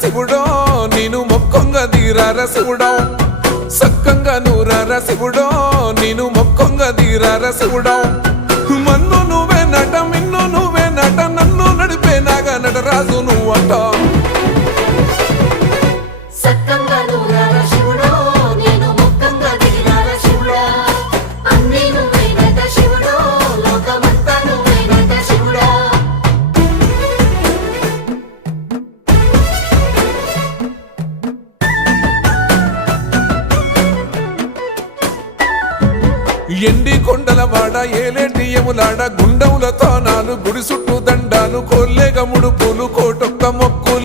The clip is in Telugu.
శివుడో నేను మొక్కంగా తీరార శివుడో సక్కంగా నూరార శివుడో నేను మొక్కంగా తీరార శివుడో మన్ను నువ్వే నట మిన్ను నువ్వే నట నన్ను నడిపే నాగా నటరాజు నువ్వంట ఎండి కొండల వాడ ఏలేటి యములాడ గుండముల తానాలు గుడి చుట్టూ దండాలు కోల్లేగము